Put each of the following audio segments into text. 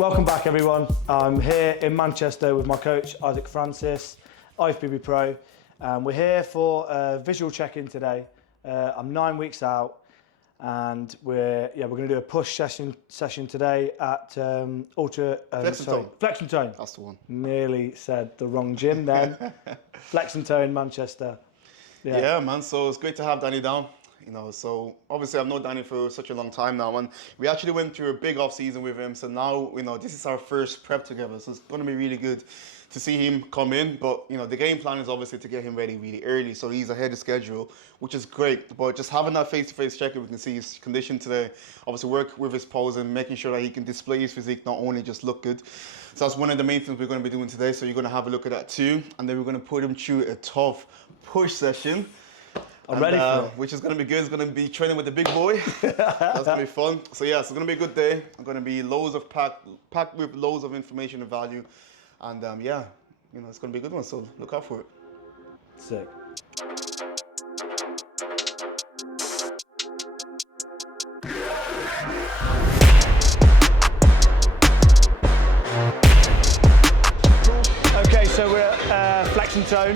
Welcome back, everyone. I'm here in Manchester with my coach, Isaac Francis, IFBB Pro. We're here for a visual check-in today. I'm 9 weeks out, and we're going to do a push session today at Flex and Tone. That's the one. Nearly said the wrong gym then. Flex and Tone, Manchester. Yeah, man. So it's great to have Danny down. So obviously I've known Danny for such a long time now, and we actually went through a big off season with him. So now, this is our first prep together. So it's going to be really good to see him come in. But, the game plan is obviously to get him ready really early. So he's ahead of schedule, which is great. But just having that face-to-face check-in, we can see his condition today. Obviously work with his pose and making sure that he can display his physique, not only just look good. So that's one of the main things we're going to be doing today. So you're going to have a look at that too. And then we're going to put him through a tough push session. I'm ready for it. Which is going to be good. It's going to be training with the big boy. That's going to be fun. So yeah, it's going to be a good day. I'm going to be packed with loads of information and value. And it's going to be a good one. So look out for it. Sick. Okay, so we're at Flex and Tone.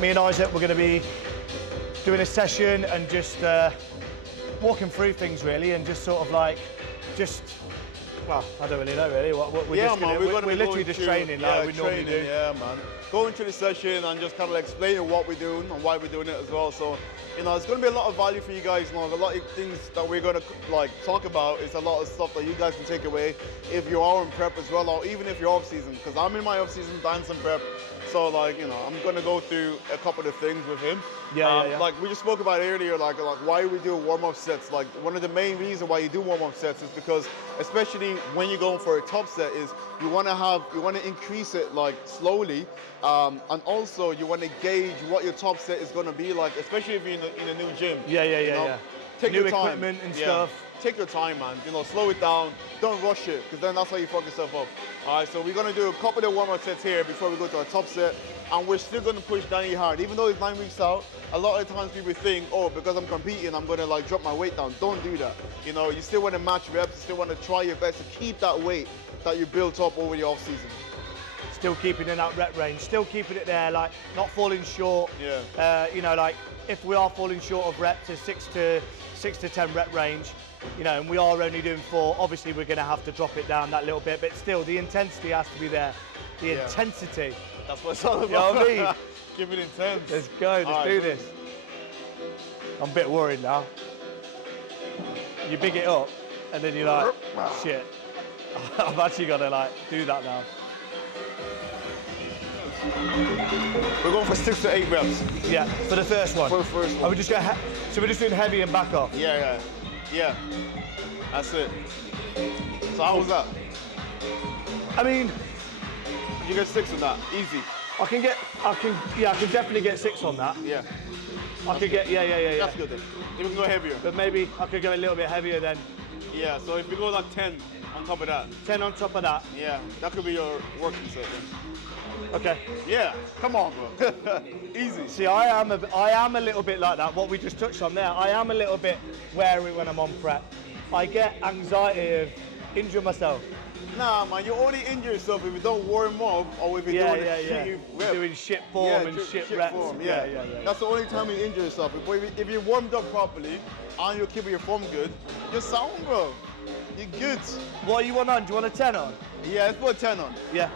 Me and Isaac, we're going to be doing a session and just walking through things really, and just sort of like, well, I don't really know really. We're literally just training like we normally do. Yeah, man. Going through the session and just kind of explaining what we're doing and why we're doing it as well. So, it's going to be a lot of value for you guys. A lot of things that we're going to talk about is a lot of stuff that you guys can take away if you are in prep as well, or even if you're off season. Because I'm in my off season, Dan's in prep. So I'm going to go through a couple of things with him. Like we just spoke about earlier, like why we do warm-up sets. Like one of the main reasons why you do warm-up sets is because, especially when you're going for a top set, is you want to increase it like slowly, and also you want to gauge what your top set is going to be like, especially if you're in a new gym. Take new your time. Equipment and stuff. Take your time, man. Slow it down. Don't rush it, because then that's how you fuck yourself up. All right, so we're going to do a couple of warm-up sets here before we go to our top set. And we're still going to push Danny hard. Even though he's 9 weeks out, a lot of times people think, oh, because I'm competing, I'm going to drop my weight down. Don't do that. You still want to match reps. You still want to try your best to keep that weight that you built up over the off-season. Still keeping in that rep range. Still keeping it there, like not falling short. Yeah. If we are falling short of reps, to 6 to 10 rep range, and we are only doing 4, obviously we're going to have to drop it down that little bit, but still the intensity has to be there. The intensity. That's what it's all about. You know what I mean? Give it intense. Let's go, let's do this. I'm a bit worried now. You big it up, and then you're like, shit, I've actually got to do that now. We're going for 6 to 8 reps. Yeah, for the first one. For the first one. Are we just going so we're just doing heavy and back off? Yeah. That's it. So how was that? I mean, you get 6 on that, easy. I can definitely get 6 on that. Yeah. I could get, yeah. That's good then. You can go heavier. But maybe I could go a little bit heavier then. Yeah, so if we go 10 on top of that. 10 on top of that. Yeah, that could be your working set then. Okay. Yeah, come on, bro. Easy. See, I am a little bit like that. What we just touched on there, I am a little bit wary when I'm on prep. I get anxiety of injuring myself. Nah, man, you only injure yourself if you don't warm up or if you're doing shit form and shit reps. Form. Yeah. That's the only time you injure yourself. If you warmed up properly and you're keeping your form good, you're sound, bro. You're good. What do you want on? Do you want a 10 on? Yeah, let's put a 10 on. Yeah.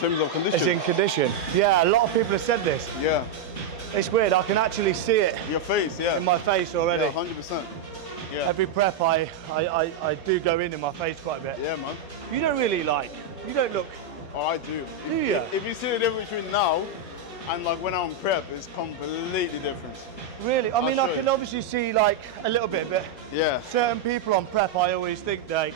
terms of condition. It's in condition. Yeah, a lot of people have said this. Yeah. It's weird, I can actually see it Your face, yeah. in my face already. Yeah, 100%. Yeah. Every prep, I do go in my face quite a bit. Yeah, man. You don't really you don't look. Oh, I do. Do you? If you see the difference between now and like when I'm prep, it's completely different. Really? I mean, I show can you. obviously see like a little bit, but Yeah. certain people on prep, I always think they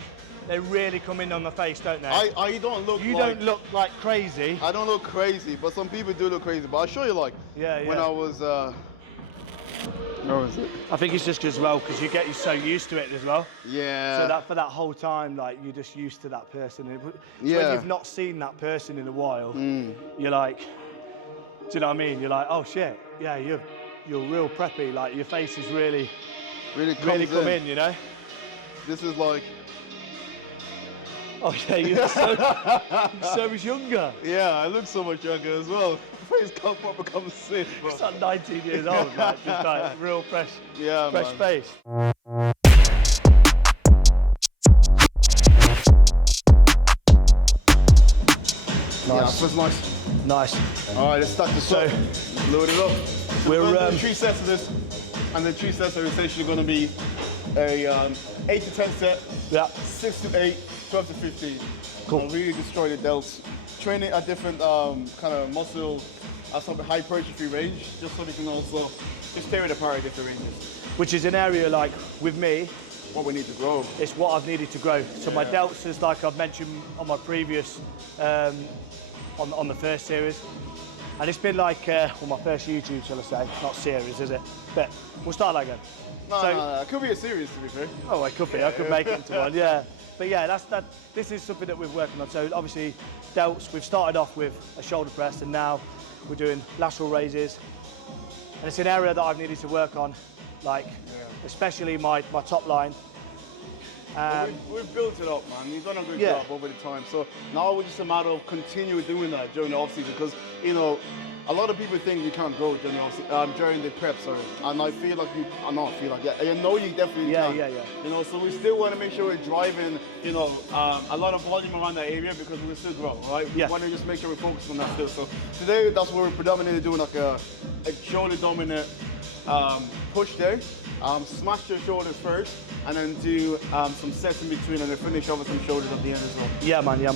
really come in on the face, don't they? I don't look You like... don't look like crazy. I don't look crazy, but some people do look crazy. But I'll show you like when I was... where was it? I think it's just as well because you get so used to it as well. Yeah. So that for that whole time, like you're just used to that person. So Yeah. when you've not seen that person in a while, you're like, do you know what I mean? You're like, oh shit, yeah, you're real preppy. Like your face is really come in, you know? This is like... Oh yeah, you're so much younger. Yeah, I look so much younger as well. Face can't proper become sick. It's like 19 years old, like just like real fresh man. face. Nice. Yeah, that's nice. Nice. All right, let's start this up. Load it up. So We're we're doing 3 sets of this, and the 3 sets are essentially going to be a 8 to 10 set, Yeah. 6 to 8, 12 to 15. Cool. And really destroy the delts. Train it at different kind of muscle, some hypertrophy range, just so we can also just tear it apart at different ranges. Which is an area like with me, What we need to grow. it's what I've needed to grow. So my delts is like I've mentioned on my previous, on the first series. And it's been like, well, my first YouTube, shall I say, not series, is it? But we'll start that again. No, it could be a series, to be fair. Oh, it could be. I could make it into one, yeah. But yeah, this is something that we're working on. So obviously, delts, we've started off with a shoulder press and now we're doing lateral raises. And it's an area that I've needed to work on, like, especially my top line. We've built it up, man. We've done a good job over the time. So now it's just a matter of continuing doing that during the off season, because you know, a lot of people think you can't grow during the during the prep, sorry. And I feel like I know you definitely can. Yeah. You know, so we still want to make sure we're driving, you know, a lot of volume around that area because we still grow, right? We want to just make sure we focus on that still. So today, that's what we're predominantly doing, like a shoulder dominant push there. Smash your shoulders first, and then do some sets in between, and then finish off with some shoulders at the end as well. Yeah, man. Yeah?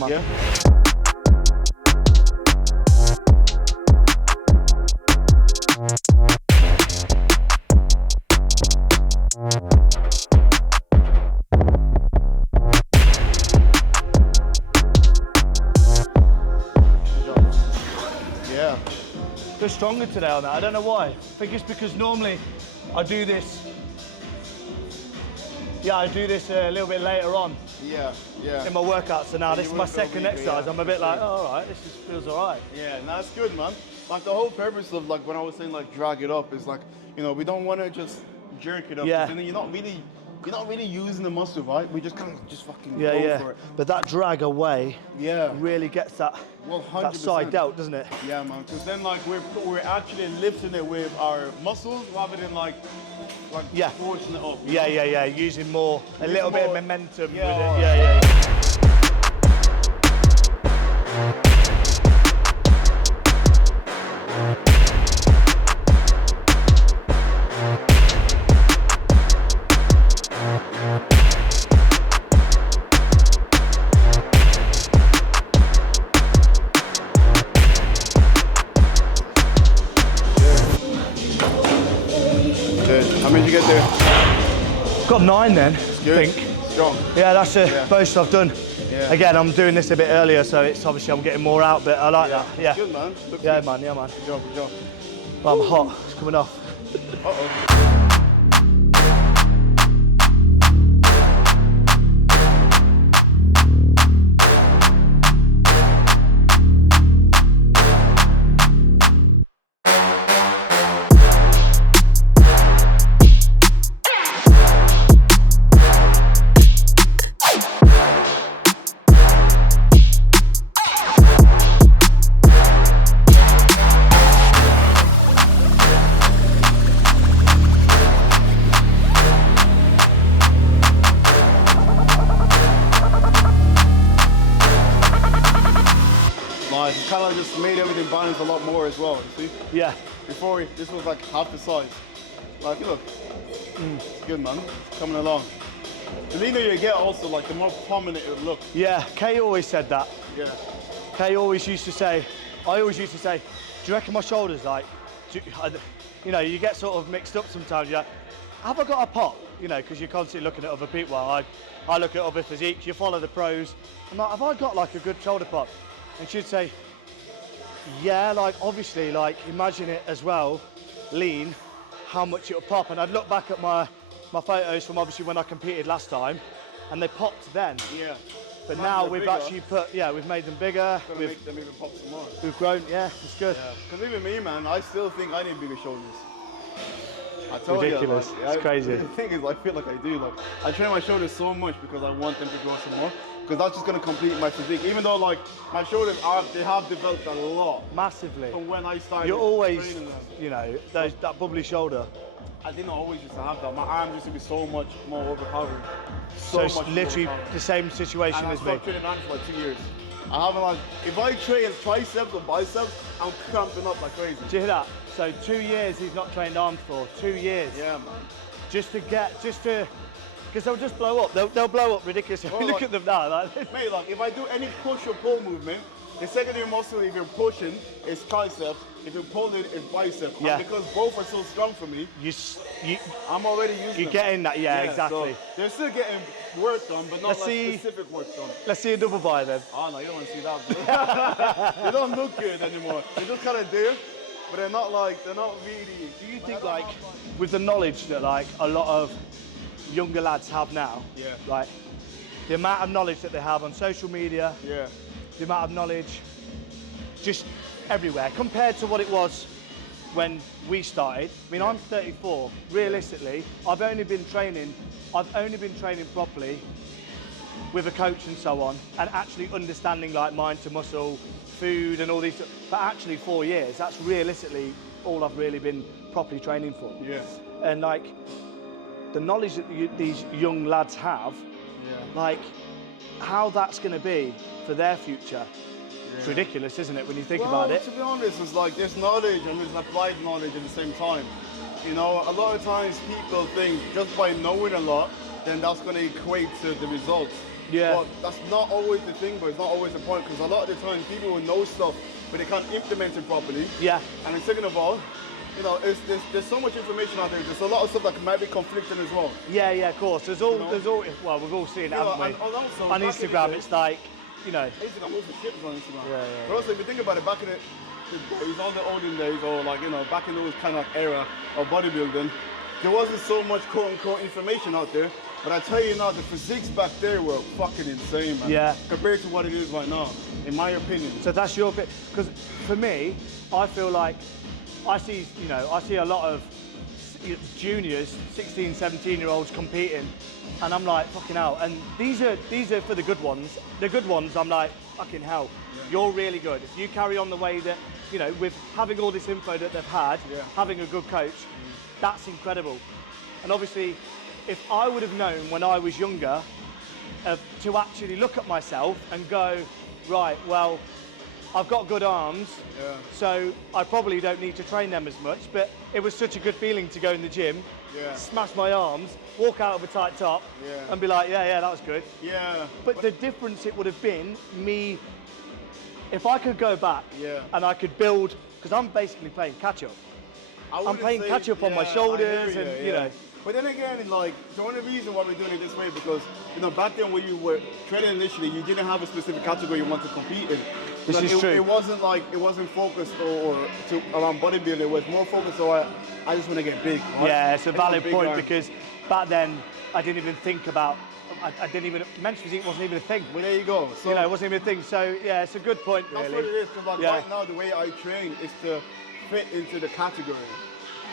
Yeah. They're stronger today on that. I don't know why. I think it's because normally I do this. Yeah, I do this a little bit later on Yeah. in my workout. So now And this you is my work all second week, exercise. yeah, I'm a bit for like, sure. oh, all right, this just feels all right. Yeah, no, that's good, man. Like the whole purpose of like when I was saying like drag it up is like, you know, we don't want to just jerk it up. Yeah. 'Cause then you're not really using the muscle, right? We just kind of just fucking Yeah, go yeah. for it. But that drag away Yeah. really gets that, Well, that 100%. side delt, doesn't it? Yeah, man. Because then like we're actually lifting it with our muscles rather than like forcing it up. you know? Yeah. Using more, a little bit of more- momentum Yeah, with it. alright. Yeah. Good. How many did you get there? Got 9 then, Good. I think. Strong. Yeah, that's the most I've done. Yeah. Again, I'm doing this a bit earlier, so it's obviously I'm getting more out, but I like that. Yeah. Good, man. Look Yeah, good. man. Good job, good job. Well, I'm hot. It's coming off. Uh-oh. just made everything balance a lot more as well, you see? Yeah. Before, this was like half the size. Like, look, it's good, man. It's coming along. The leaner you get also, like, the more prominent it will look. Yeah, Kay always said that. Yeah. Kay always used to say, I always used to say, do you reckon my shoulders like, you know, you get sort of mixed up sometimes. You're like, have I got a pop? You know, because you're constantly looking at other people. Well, I look at other physiques, you follow the pros. I'm like, have I got like a good shoulder pop? And she'd say, yeah, like obviously, like imagine it as well, lean, how much it'll pop. And I'd look back at my photos from obviously when I competed last time, and they popped then. Yeah. But now we've actually we've made them bigger. We've make them even pop some more. We've grown, yeah, it's good. Because even me, man, I still think I need bigger shoulders. I told Ridiculous. you, like, it's crazy. The thing is, I feel like I do. Like, I train my shoulders so much because I want them to grow some more. Because that's just going to complete my physique. Even though, like, my shoulders they have developed a lot. Massively. From when I started You're always, training them. you know, that bubbly shoulder. I didn't always used to have that. My arms used to be so much more overpowered. So it's literally the same situation and as I me. stopped training arms for like 2 years. I haven't like, if I train triceps or biceps, I'm cramping up like crazy. Do you hear that? So 2 years he's not trained arms for, 2 years. Yeah, man. Just to, because they'll just blow up. They'll blow up ridiculously. Well, Look like, at them now. Like. Mate, like if I do any push or pull movement, the secondary muscle, if you're pushing, is triceps. If you're pulling, it's biceps. Yeah. And because both are so strong for me, I'm already used to You're getting that, yeah, exactly. So they're still getting work done, but not specific work done. Let's see a double bi then. Oh no, you don't want to see that, bro. They don't look good anymore. They're just kind of there, but they're not really. Do you think like, with the knowledge that like a lot of younger lads have now, Yeah. like the amount of knowledge that they have on social media, Yeah. the amount of knowledge just everywhere compared to what it was when we started. I mean, I'm 34. Realistically, I've only been training properly with a coach and so on, and actually understanding like mind to muscle, food and all these, for actually 4 years. That's realistically all I've really been properly training for. Yeah. And like the knowledge that these young lads have, like how that's going to be for their future. It's ridiculous, isn't it, when you think about it? To be honest, it's like there's knowledge and there's applied knowledge at the same time. You know, a lot of times people think just by knowing a lot, then that's going to equate to the results. Yeah. But that's not always the thing, but it's not always the point, because a lot of the times people will know stuff, but they can't implement it properly. Yeah. And then second of all, you know, there's so much information out there. There's a lot of stuff that might be conflicting as well. Yeah, of course. There's all, well, we've all seen it, haven't we? And also, on Instagram, it's like, you know. Instagram, most of shit is on Instagram. Yeah. But also, if you think about it, back in the days, all the olden days, or like, you know, back in those kind of era of bodybuilding, there wasn't so much quote-unquote information out there. But I tell you now, the physiques back there were fucking insane, man. Yeah. Compared to what it is right now, in my opinion. So that's your bit, because for me, I feel like I see a lot of juniors, 16, 17-year-olds competing, and I'm like, fucking hell. And these are for the good ones. The good ones, I'm like, fucking hell, you're really good. If you carry on the way that, you know, with having all this info that they've had, having a good coach, that's incredible. And obviously, if I would have known when I was younger to actually look at myself and go, right, well, I've got good arms, so I probably don't need to train them as much, but it was such a good feeling to go in the gym, smash my arms, walk out of a tight top, and be like, yeah, that was good. Yeah. But the difference it would have been, me, if I could go back and I could build, because I'm basically playing catch-up. I'm playing catch-up on my shoulders and, you know. But then again, like, the only reason why we're doing it this way, because, you know, back then when you were training initially, you didn't have a specific category you want to compete in. This is true. It wasn't like, it wasn't focused around bodybuilding. It was more focused on, I just want to get big. Right? Yeah, it's a valid point, because back then I didn't even think about, I didn't even, men's physique wasn't even a thing. Well, there you go. So, you know, it wasn't even a thing. So, yeah, it's a good point, really. That's what it is, because like, right now, the way I train is to fit into the category.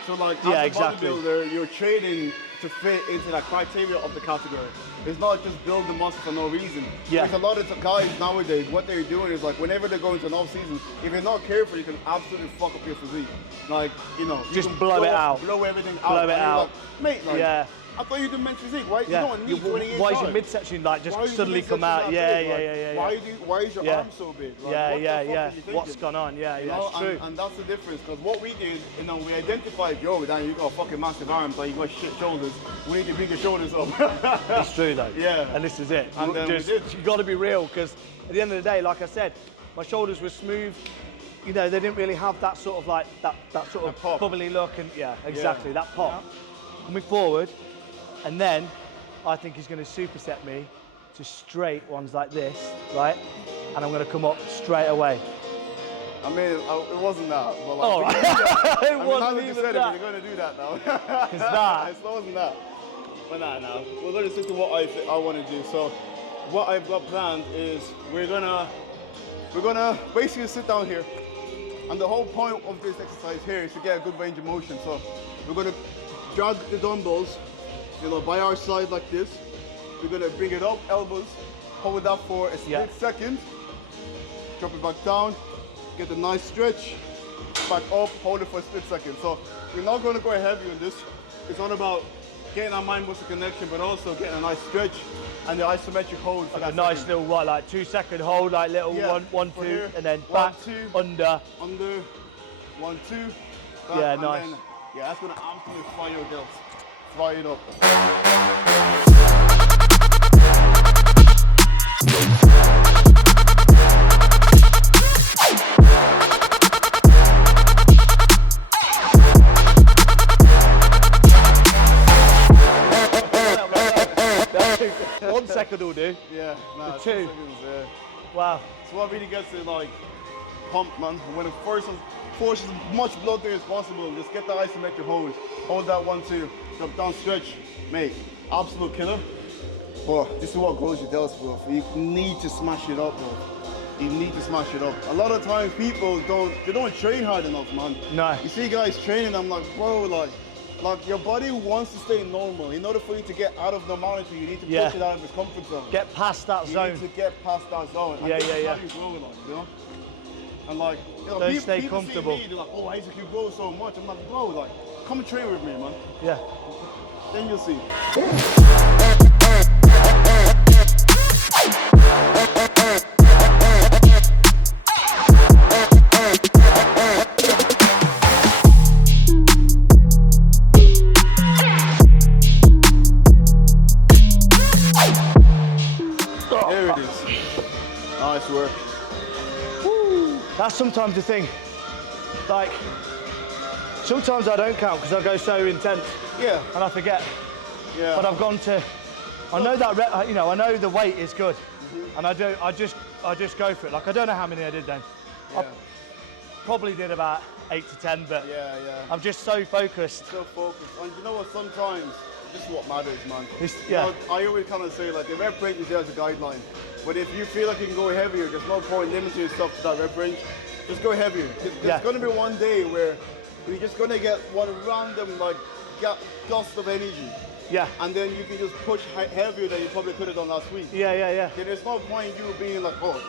So like, as a bodybuilder, you're training to fit into that criteria of the category. It's not just build the muscle for no reason. Because a lot of the guys nowadays, what they're doing is like, whenever they go into an off season, if you're not careful, you can absolutely fuck up your physique. Like, you know, just blow it out. Blow everything out. Blow it out. Like, mate, like, I thought you did men's physique. Why you Yeah. don't need 28 Why is times? your midsection like Why just is your suddenly come midsection out? that Yeah, big? yeah. Like, why is your Yeah. arm so big? Like, Yeah, what the fuck are you thinking? What's gone on? Yeah, You yeah, know, it's true. and that's the difference. Because what we did, you know, we identified, yo, Dan, you got fucking massive arms, like you got shit shoulders. We need to bring your shoulders up. It's true though. Yeah. And this is it. And then we did. You got to be real, because at the end of the day, like I said, my shoulders were smooth. You know, they didn't really have that sort of like that sort of pop. bubbly look, and exactly that pop. Coming forward, and then I think he's going to superset me to straight ones like this, right? And I'm going to come up straight away. I mean, it wasn't that. But like, All right. I mean, It wasn't now that you even said that. it, we're going to do that now. It's that. It wasn't that. But nah. We're going to stick to what I want to do. So what I've got planned is we're gonna basically sit down here. And the whole point of this exercise here is to get a good range of motion. So we're going to drag the dumbbells, you know, by our side like this. We're going to bring it up, elbows, hold that for a split second, drop it back down, get a nice stretch, back up, hold it for a split second. So we're not going to go heavy on this. It's all about getting our mind muscle connection, but also getting a nice stretch and the isometric hold for Like a that nice second. little, like 2 second hold, like little one, for two, here. and then 1, back, 2, under. under, 1, 2, back, Yeah, and nice. then, yeah, that's gonna absolutely fire your delts. Fire it up. One second will do. Yeah, nah, The 2 two. seconds, yeah. Wow. So what really gets it like pumped, man. When it forces as much blood there as possible, just get the isometric hold. Hold that 1, 2, drop down, stretch, mate. Absolute killer. But this is what grows your delts, bro. You need to smash it up, bro. You need to smash it up. A lot of times people don't train hard enough, man. No. You see guys training, I'm like, bro, like your body wants to stay normal. In order for you to get out of normality, you need to push it out of its comfort zone. Get past that You zone. need to get past that zone. And Yeah, this is yeah, how you grow, like, you know? And like, you know, Don't stay people comfortable. see me, they're like, oh, Isaac, you grow so much. I'm like, bro, like, come train with me, man. Yeah. Then you'll see. There it is. Nice work. That's sometimes the thing. Like, sometimes I don't count because I go so intense Yeah. and I forget. Yeah. But I've gone to, I know that, you know, I know the weight is good, and I just go for it. Like, I don't know how many I did then. Yeah. I probably did about 8 to 10, but Yeah. I'm just so focused. So focused. And you know what? Sometimes this is what matters, man. Yeah. You know, I always kind of say, like, the rep range is there as a guideline. But if you feel like you can go heavier, there's no point limiting yourself to that rep range. Just go heavier. There's going to be one day where you're just going to get one random, like, gust of energy. Yeah. And then you can just push heavier than you probably could have done last week. Yeah. Then there's no point you being like, oh,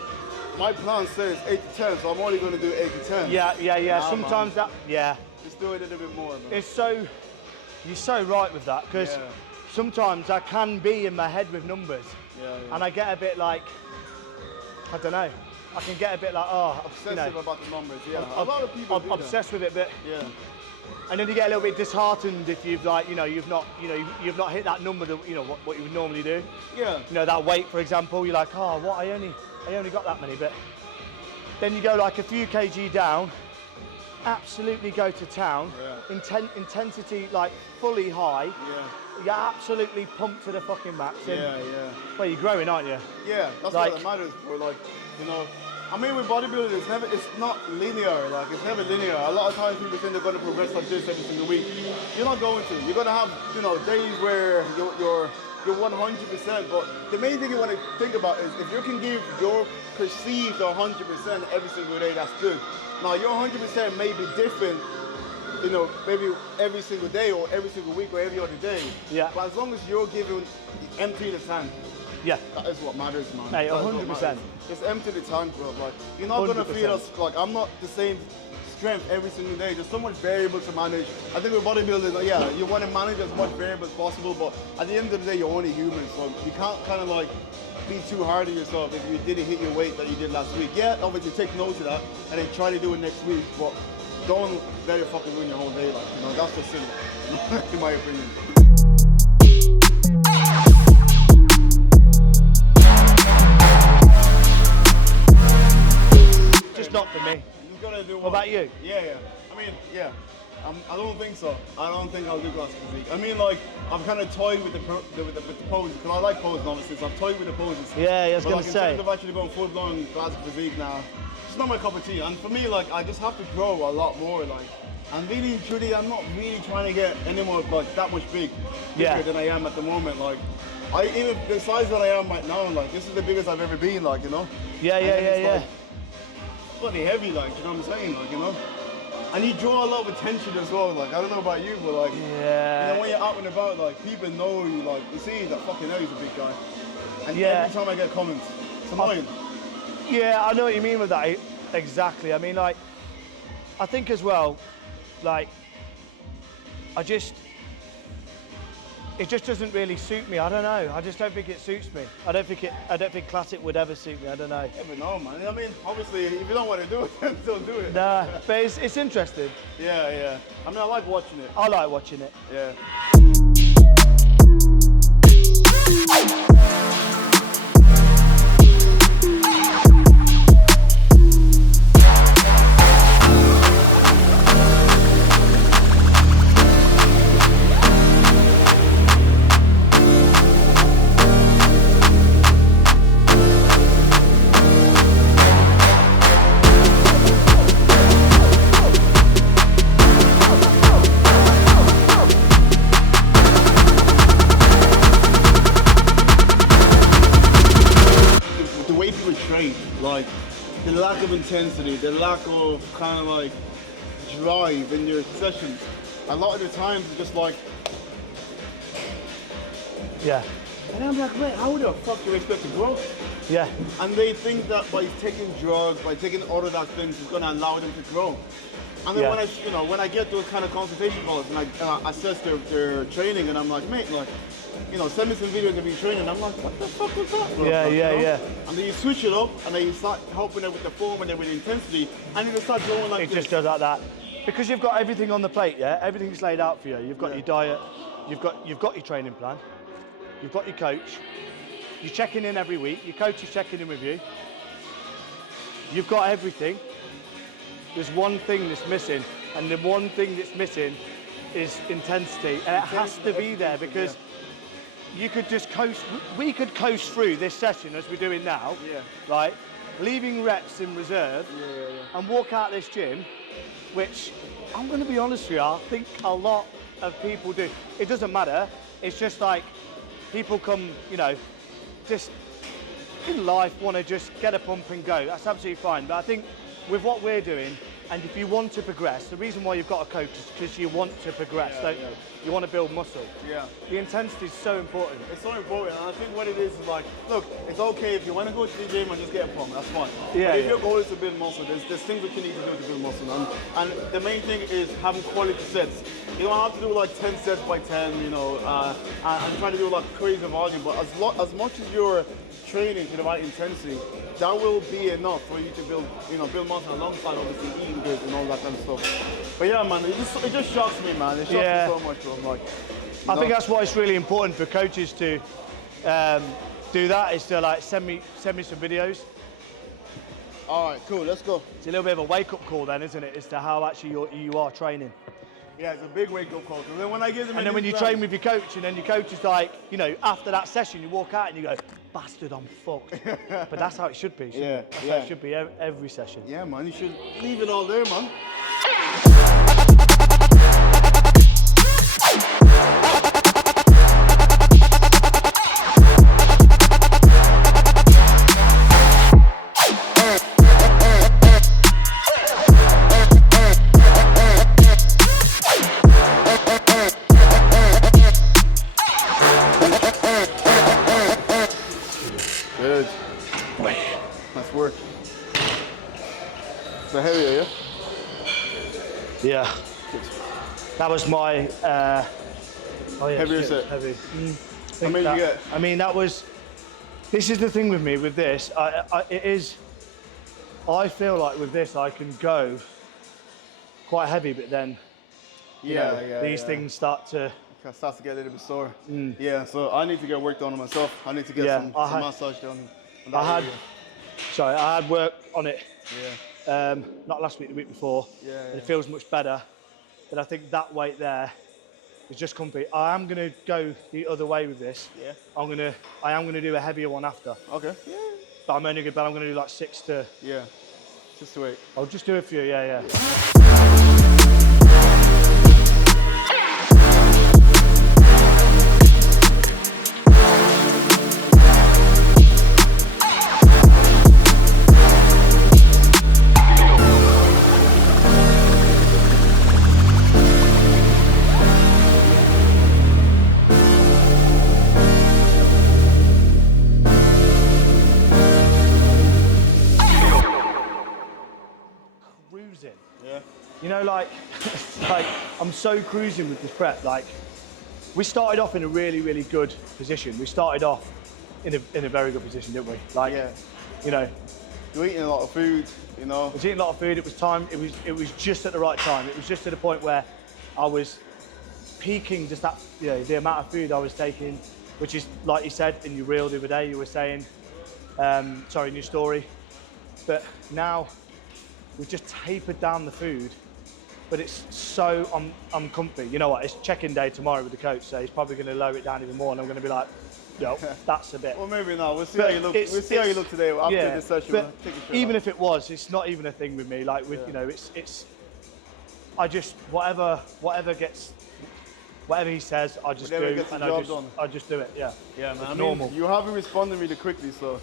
my plan says 8 to 10, so I'm only going to do 8 to 10. Yeah. Nah, Sometimes man. Just do it a little bit more, man. It's so, you're so right with that, because sometimes I can be in my head with numbers, and I get a bit like, I don't know, I can get a bit like, oh, Obsessive about the numbers, a lot of people do obsessed with it, but that. Yeah. and then you get a little bit disheartened if you've like, you've not hit that number that what you would normally do. Yeah. You know, that weight, for example, you're like, oh, what? I only got that many, but then you go like a few kg down, absolutely go to town, intensity like fully high. Yeah. You're absolutely pumped to the fucking max. And, Yeah. well, you're growing, aren't you? Yeah, that's Like- what matters. Or like, you know, I mean, with bodybuilding, it's not linear. Like, it's never linear. A lot of times people think they're going to progress like this every single week. You're not going to. You're going to have, days where you're 100%. But the main thing you want to think about is if you can give your perceived 100% every single day, that's good. Now, your 100% may be different, maybe every single day or every single week or every other day. Yeah. But as long as you're giving empty the tank, Yeah. that is what matters, man. Hey, That is what 100%. matters. Just empty the tank, bro. Like, you're not gonna feel 100%. us. Like, I'm not the same strength every single day. There's so much variables to manage. I think with bodybuilding, yeah, you want to manage as much variables as possible, but at the end of the day, you're only human, so you can't kind of like be too hard on yourself if you didn't hit your weight that you did last week. Yeah, obviously take note of that and then try to do it next week, but don't let it fucking ruin your whole day. Like, you know, that's just silly, in my opinion. Just not for me. You gotta do what about you? Yeah. I mean, yeah. I don't think so. I don't think I'll do classic physique. I mean, like, I've kind of toyed with the poses, because I like posing, obviously, so I've toyed with the poses. Yeah, I was going to say. In terms of actually going full-blown classic physique now, it's not my cup of tea. And for me, like, I just have to grow a lot more, like, and really, truly, I'm not really trying to get any more, like, that much bigger than I am at the moment. Like, even the size that I am right now, like, this is the biggest I've ever been, like, you know? Yeah. Bloody heavy, like, you know what I'm saying, like, you know? And you draw a lot of attention as well, like, I don't know about you, but like, you know, when you're out and about, like, people know you, like, you see that fucking hell, he's a big guy. And every time I get comments, it's annoying. Yeah, I know what you mean with that, exactly. I mean, like, I think as well, like, it just doesn't really suit me. I don't know. I just don't think it suits me. I don't think classic would ever suit me. I don't know. Never know, man. I mean, obviously, if you don't want to do it, then don't do it. Nah, but it's interesting. Yeah. I mean, I like watching it. I like watching it. Yeah. Like, the lack of intensity, the lack of kind of like drive in your sessions. A lot of the times it's just like, yeah. And I'm like, wait, how the fuck do you expect to grow? Yeah. And they think that by taking drugs, by taking other that things, is gonna allow them to grow. And then when I get those kind of consultation calls and I assess their training, and I'm like, mate, like, you know, send me some videos of you training. And I'm like, what the fuck was that, bro? Yeah. And then you switch it up, and then you start helping it with the form and then with the intensity, and you start going like this. It just does like that. Because you've got everything on the plate, yeah? Everything's laid out for you. You've got your diet, you've got your training plan, you've got your coach, you're checking in every week, your coach is checking in with you. You've got everything. There's one thing that's missing, and the one thing that's missing is intensity, and it has to be there, because you could just coast, we could coast through this session as we're doing now, right? Leaving reps in reserve and walk out this gym, which I'm going to be honest with you, I think a lot of people do. It doesn't matter, it's just like people come, you know, just in life want to just get a pump and go. That's absolutely fine, but I think with what we're doing, and if you want to progress, the reason why you've got a coach is because you want to progress, don't you? You want to build muscle. Yeah. The intensity is so important. It's so important, and I think what it is like, look, it's okay if you want to go to the gym and just get a pump, that's fine. Yeah, but if your goal is to build muscle, there's things that you need to do to build muscle, and the main thing is having quality sets. You don't have to do like 10 sets by 10, you know, and try to do like crazy volume, but as much as you're training to the right intensity, that will be enough for you to build muscle alongside obviously eating good and all that kind of stuff. But yeah, man, it just shocks me, man. It shocks me so much, bro. Like, I think that's why it's really important for coaches to do that, is to like send me some videos. All right, cool, let's go. It's a little bit of a wake-up call then, isn't it, as to how actually you are training. Yeah, it's a big wake-up call. And then when I give them, and then when you train with your coach, and then your coach is like, you know, after that session, you walk out and you go, bastard, I'm fucked. But that's how it should be. That's how it should be every session. Yeah, man, you should leave it all there, man. Good. Nice work. So heavier, yeah? Yeah. That was my. Oh yeah. Heavier shit, set. Heavy. How many you get? I mean, that was. This is the thing with me with this. It is. I feel like with this I can go quite heavy, but then these things start to. It starts to get a little bit sore. Yeah, so I need to get work done on myself. I need to get some massage done. I had work on it. Yeah. Not last week, the week before. Yeah. It feels much better, but I think that weight there is just comfy. I am gonna go the other way with this. Yeah. I am gonna do a heavier one after. Okay. Yeah. But I'm only gonna do like 6 to. Yeah. Just to wait. I'll just do a few. Yeah. Cruising. Yeah. You know, like, like I'm so cruising with this prep. Like, we started off in a really, really good position. We started off in a very good position, didn't we? Like, you know, you're eating a lot of food. You know, I was eating a lot of food. It was time. It was just at the right time. It was just at a point where I was peaking. Just that, the amount of food I was taking, which is like you said in your reel the other day. You were saying, sorry, in your story, but now. We've just tapered down the food, but it's so I'm comfy. You know what? It's check-in day tomorrow with the coach, so he's probably going to lower it down even more, and I'm going to be like, yo, that's a bit. Well, maybe not. We'll see how you look. We'll see how you look today after this session. But we'll take a even if it was, it's not even a thing with me. Like with it's. I just whatever he says, I just do, and I just do it. Yeah. Yeah, man. It's I mean, normal. You haven't responded really quickly, so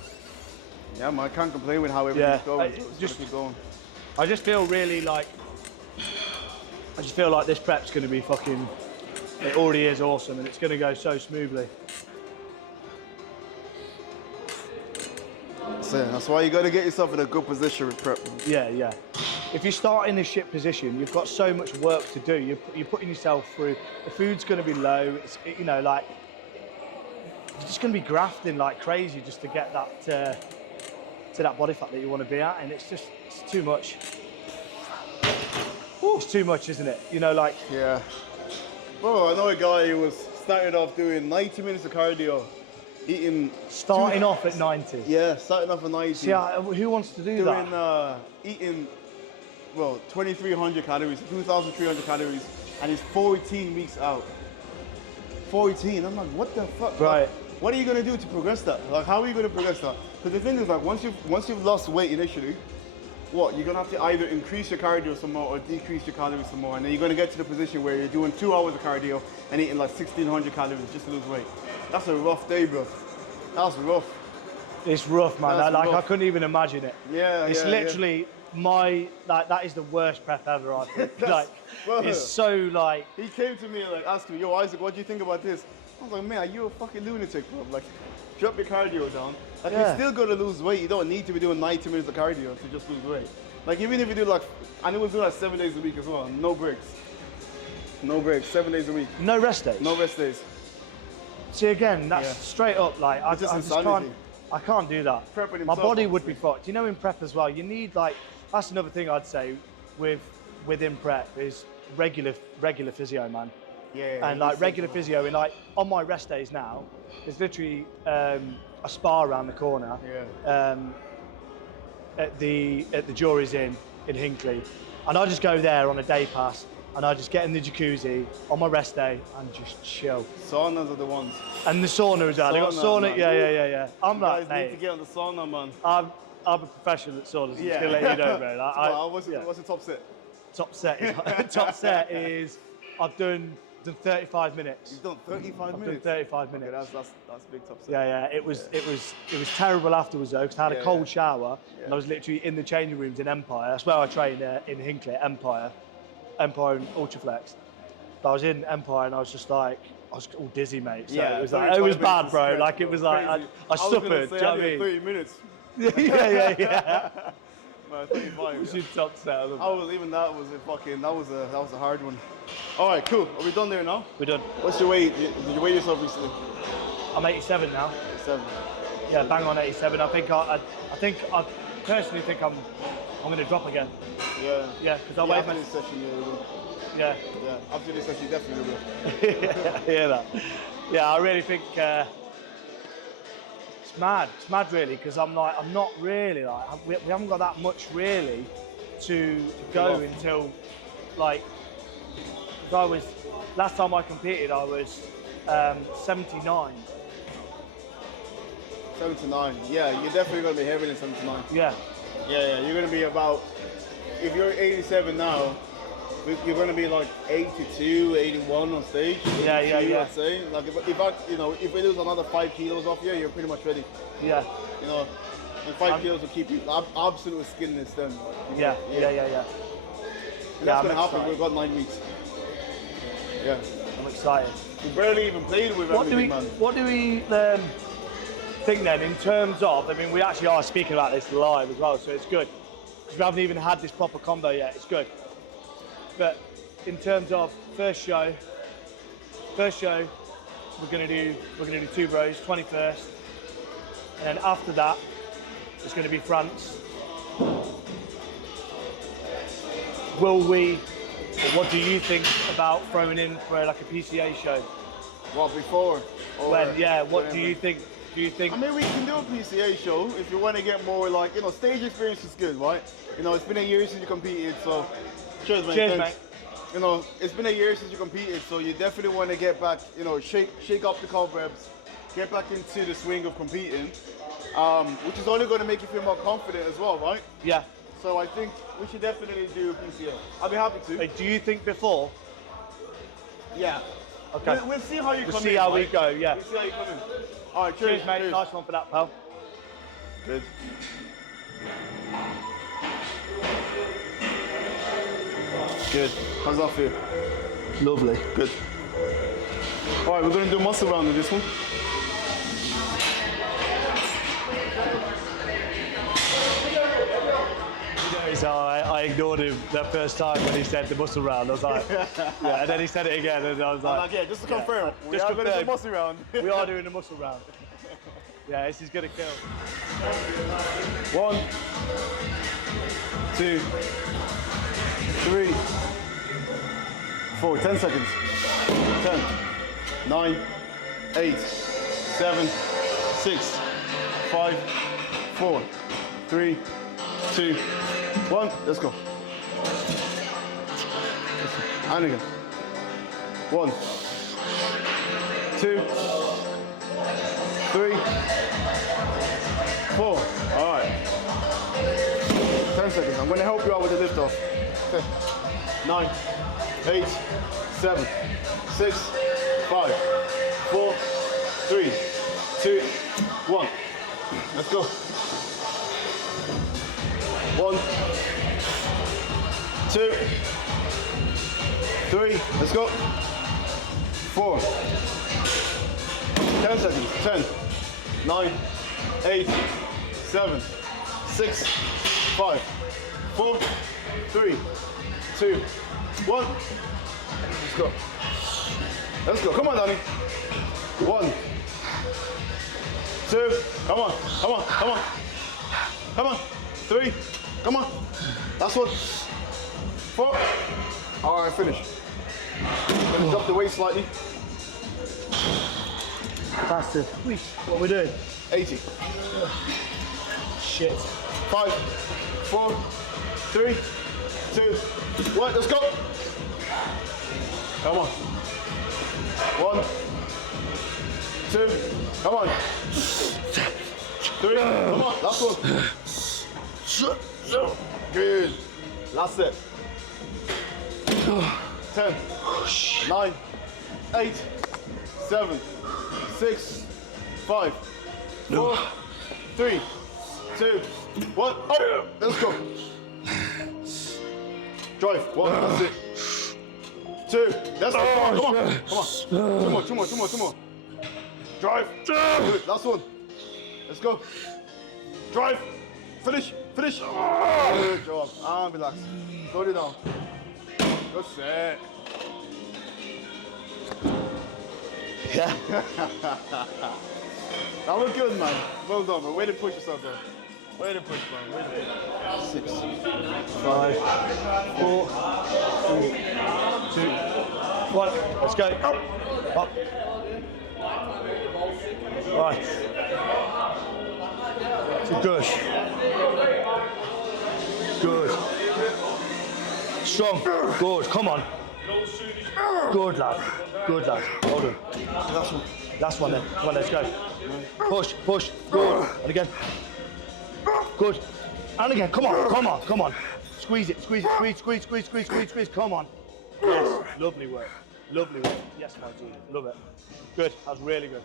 yeah, man. I can't complain with how everything's going. Just keep going. I just feel really like. I just feel like this prep's going to be fucking. It already is awesome, and it's going to go so smoothly. That's why you got to get yourself in a good position with prep. Yeah. If you start in a shit position, you've got so much work to do. You're putting yourself through. The food's going to be low. It's like you're just going to be grafting like crazy just to get that to that body fat that you want to be at, and it's too much. It's too much, isn't it? Yeah. Well, I know a guy who was started off doing 90 minutes of cardio, eating. Starting off at 90. Yeah, starting off at 90. See, who wants to do that? Eating, 2,300 calories, 2,300 calories, and he's 14 weeks out. 14. I'm like, what the fuck? Right. Like, what are you gonna do to progress that? Like, how are you gonna progress that? Because the thing is, like, once you've lost weight initially, you're gonna have to either increase your cardio some more or decrease your calories some more, and then you're gonna get to the position where you're doing 2 hours of cardio and eating like 1,600 calories just to lose weight. That's a rough day, bro. That's rough. It's rough, man. That's rough. I couldn't even imagine it. Yeah, it's literally that is the worst prep ever. I think. Bro, it's so like. He came to me and asked me, yo, Isaac, what do you think about this? I was like, man, are you a fucking lunatic, bro? Like, drop your cardio down. Like, you're still gonna lose weight. You don't need to be doing 90 minutes of cardio to just lose weight. Like, even if you do and it was doing 7 days a week as well, no breaks. No breaks, 7 days a week. No rest days. No rest days. See, again, that's straight up like I just can't do that. My body would be fucked. In prep as well, you need that's another thing I'd say within prep is regular physio, man. Yeah. And regular physio, and on my rest days now, there's literally a spa around the corner. Yeah. At the Jury's in Hinckley, and I just go there on a day pass, and I just get in the jacuzzi on my rest day and just chill. Saunas are the ones. And the sauna as well. They got sauna. Man. Yeah. I'm you like, guys need to get on the sauna, man. I'm a professional at saunas. I'm just gonna let you know, bro. What's the top set? Top set is I've done 35 minutes. You've done 35 minutes? I've done 35 minutes. Okay, that's big top set. Yeah. It was terrible afterwards though, because I had a cold shower and I was literally in the changing rooms in Empire. That's where I train in Hinckley, Empire and Ultraflex. But I was in Empire and I was just like, I was all dizzy, mate. So it was like, it was bad, bro. It was like, I suffered. Do you know what I mean? 30 minutes. Yeah. 35. What's your top set? That was a hard one. All right, cool. Are we done there now? We're done. What's your weight? Did you weigh yourself recently? I'm 87 now. 87. Yeah, bang on 87. I personally think I'm going to drop again. Yeah. Yeah, because I weighed after this session, yeah, you will. Yeah. Yeah, after this session, you definitely will. I hear that. Yeah, I really think it's mad. It's mad, really, because I'm not really we haven't got that much really to go until last time I competed, I was 79. 79. Yeah, you're definitely going to be heavier than 79. Yeah. Yeah, you're going to be about, if you're 87 now, you're going to be like 82, 81 on stage. Yeah. I'd say. Like if it was another 5 kilos off you, you're pretty much ready. Yeah. You know, and 5 kilos will keep you absolutely skinless then. Yeah. That's going to happen. We've got 9 weeks. Yeah. I'm excited. We barely even played with everything, man. What do we think then in terms of, I mean, we actually are speaking about this live as well, so it's good. Because we haven't even had this proper combo yet, it's good. But in terms of first show, we're gonna do 2 bros, 21st, and then after that, it's gonna be France. What do you think about throwing in for like a PCA show? What, before? What do you think? Do you think? I mean, we can do a PCA show if you want to get more stage experience is good, right? It's been a year since you competed, so cheers, man. Cheers, mate. It's been a year since you competed, so you definitely want to get back, shake up the cobwebs, get back into the swing of competing, which is only going to make you feel more confident as well, right? Yeah. So I think we should definitely do a PCA. I'll be happy to. Wait, do you think before? Yeah. Okay. We'll see how you come in. We'll see how we go, yeah. We'll see how you come in. All right, cheers, mate. Nice one for that, pal. Good. Good. How's that feel? Lovely. Good. All right, we're going to do muscle round with this one. So I ignored him that first time when he said the muscle round. I was like, yeah, and then he said it again, and I was like, yeah, just to confirm, we just are going to do muscle round. We are doing the muscle round. Yeah, this is gonna kill. 1, 2, 3, 4. 10 seconds. 10, 9, 8, 7, 6, 5, 4, 3, 2, 1. Let's go. And again. 1, 2, 3, 4. All right. 10 seconds. I'm going to help you out with the lift off. 10, 9, 8, 7, 6, 5, 4, 3, 2, 1. Let's go. 1, 2, 3. Let's go. 4. 10 seconds. 10, 9, 8, 7, 6, 5, 4, 3, 2, 1. Let's go. Let's go. Come on, Danny. 1, 2. Come on. Come on. Come on. Come on. 3. Come on. Last one. 4. All right, finish. Gonna drop the weight slightly. Bastard. What are we doing? 80. Shit. 5, 4, 3, 2, 1. Let's go. Come on. 1, 2. Come on. 3. Come on. Last one. Good. Last set. 10, 9, 8, 7, 6, 5, 4, 3, 2, 1. Oh, let's go. Drive. 1. That's it. 2. That's it. Come on. Come on. Come on. 2 more. 2 more. 2 more. 2 more. Drive. Good. Last one. Let's go. Drive. Finish. Good job. And relax. Slow it down. Good set. Yeah. That was good, man. Well done, man. Way to push yourself, though. Way to push, man. Way to push. 6, 5, 4, 3, 2, 1. Let's go. Up. Right. Good. Good. Strong. Good. Come on. Good lad. Good lad. Hold on. Last one then. Come on, let's go. Push. Good. And again. Good. And again. Come on. Squeeze it. Squeeze. Come on. Yes. Lovely work. Yes, my G. Love it. Good. That was really good.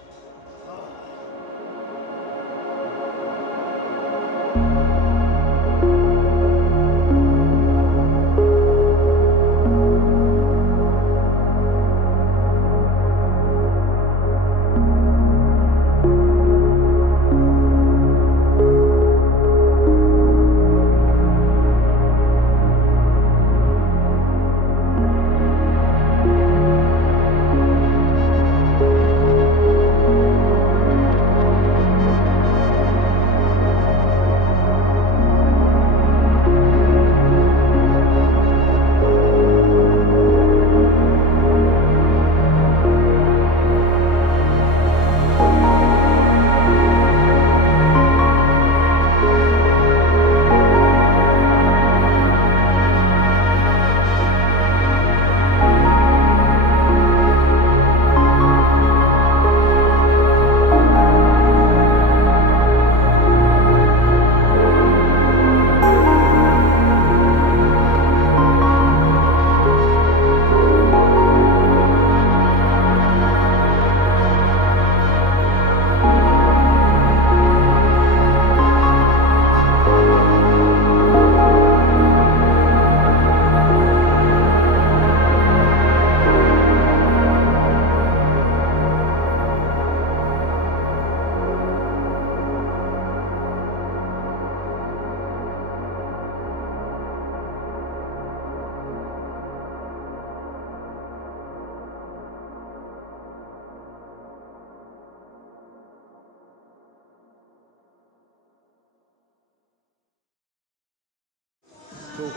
Cool.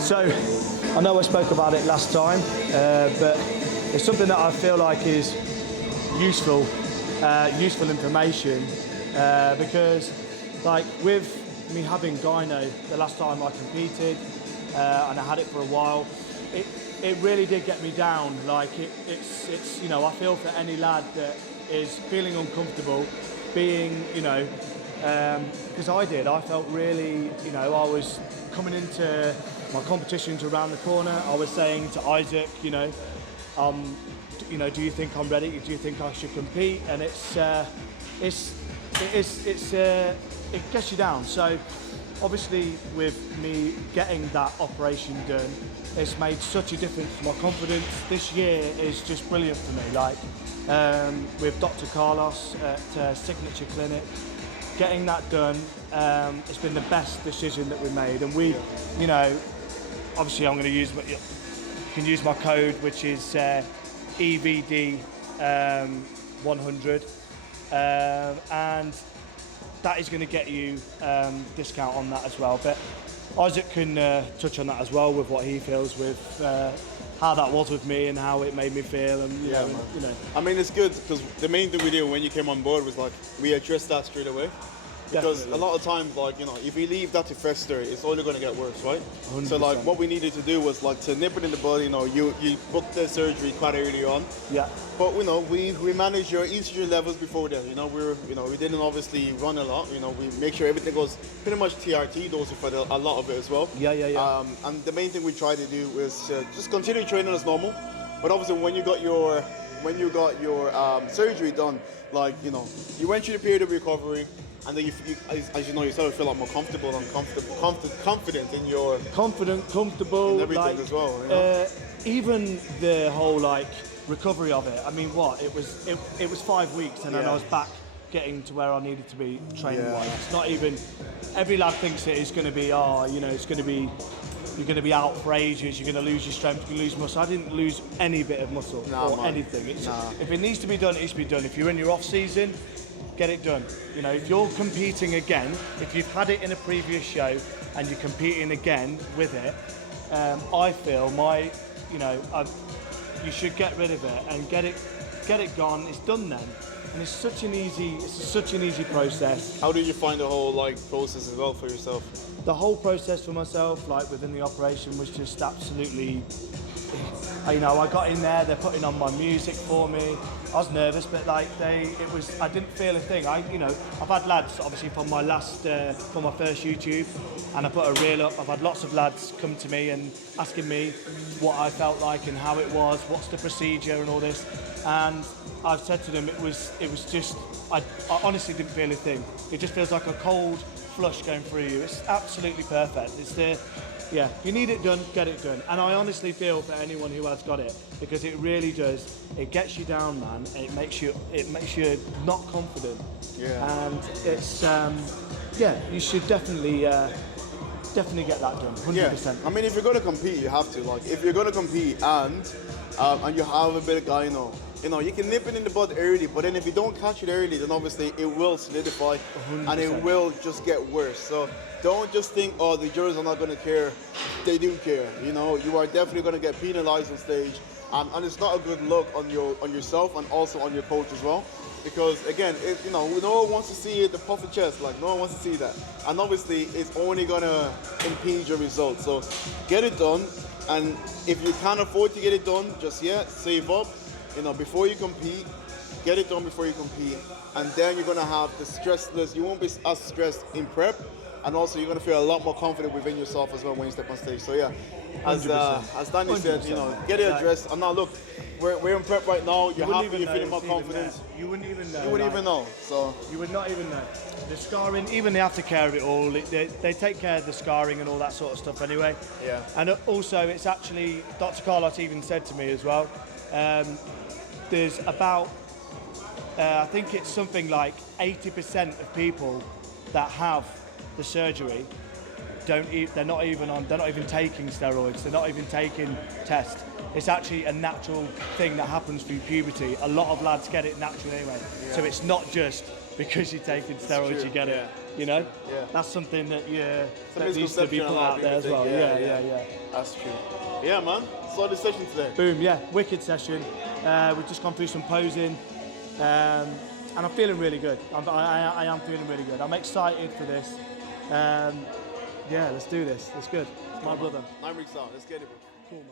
So, I know I spoke about it last time, but it's something that I feel like is useful information, because like with me having gyno the last time I competed, and I had it for a while, it really did get me down. Like it's you know, I feel for any lad that is feeling uncomfortable being, you know, because I felt really, you know, I was coming into my competitions around the corner. I was saying to Isaac, you know, do you think I'm ready? Do you think I should compete? And it gets you down. So obviously with me getting that operation done, it's made such a difference to my confidence. This year is just brilliant for me. Like with Dr. Carlos at Signature Clinic, getting that done, it's been the best decision that we made. And we, you know, obviously I'm going to use, you can use my code, which is EVD 100, and that is going to get you discount on that as well. But Isaac can touch on that as well with what he feels with how that was with me and how it made me feel, and you know. I mean, it's good because the main thing we did when you came on board was like we addressed that straight away. Because definitely. A lot of times, like, you know, if we leave that to fester, it's only going to get worse, right? 100%. So, like, what we needed to do was, like, to nip it in the bud. You know, you booked the surgery quite early on. Yeah. But, you know, we managed your estrogen levels before that. You know, we didn't obviously run a lot. You know, we make sure everything goes pretty much TRT dosing for a lot of it as well. Yeah. And the main thing we tried to do was just continue training as normal. But obviously, when you got your surgery done, like, you know, you went through the period of recovery. And then, as you know, you start to feel like more comfortable and confident in your... Comfortable, in everything like, as well, you know? Even the whole, like, recovery of it. I mean, what? It was 5 weeks and then I was back getting to where I needed to be training wise. Yeah. It's not even, every lad thinks it is going to be, oh, you know, it's going to be, you're going to be out for ages, you're going to lose your strength, you're going to lose muscle. I didn't lose any bit of muscle or anything. If it needs to be done, it needs to be done. If you're in your off season, get it done. You know, if you're competing again, if you've had it in a previous show and you're competing again with it, I feel you should get rid of it and get it gone. It's done then, and it's such an easy process. How did you find the whole process as well for yourself? The whole process for myself, within the operation, was just absolutely. I got in there. They're putting on my music for me. I was nervous, but I didn't feel a thing. I've had lads obviously from my first YouTube, and I put a reel up. I've had lots of lads come to me and asking me what I felt like and how it was, what's the procedure and all this. And I've said to them, it was just, I honestly didn't feel a thing. It just feels like a cold flush going through you. It's absolutely perfect. If you need it done, get it done. And I honestly feel for anyone who has got it, because it really does. It gets you down, man. And it makes you not confident. Yeah. And it's you should definitely get that done. 100%. Yeah. I mean, if you're gonna compete, you have to. If you're gonna compete and you have a bit of guy, you can nip it in the bud early, but then if you don't catch it early, then obviously it will solidify 100%. and it will just get worse. So don't just think, oh, the jurors are not going to care. They do care. You are definitely going to get penalized on stage, and it's not a good look on yourself and also on your coach as well. Because again, no one wants to see the puffy chest. No one wants to see that, and obviously it's only going to impede your results. So get it done, and if you can't afford to get it done just yet, save up. Before you compete, get it done before you compete, and then you're gonna have the stressless. You won't be as stressed in prep, and also you're gonna feel a lot more confident within yourself as well when you step on stage. So yeah, as Danny said, get it addressed. And now look, we're in prep right now. You're happy, you're feeling more confident. You wouldn't even know. You wouldn't even know. So you would not even know. The scarring, even the aftercare of it all, they take care of the scarring and all that sort of stuff anyway. Yeah. And also, it's actually, Dr. Carlos even said to me as well. There's about, I think it's something like 80% of people that have the surgery they're not even taking steroids, they're not even taking tests. It's actually a natural thing that happens through puberty. A lot of lads get it naturally anyway. Yeah. So it's not just because you're taking steroids you get it. Yeah. That's something that needs to be put out there as well. Yeah. That's true. Yeah, man. So the session today. Boom, yeah, wicked session. We've just gone through some posing, and I'm feeling really good. I am feeling really good. I'm excited for this. Let's do this. It's good. It's my brother. 9 weeks out. Let's get it. Cool, man.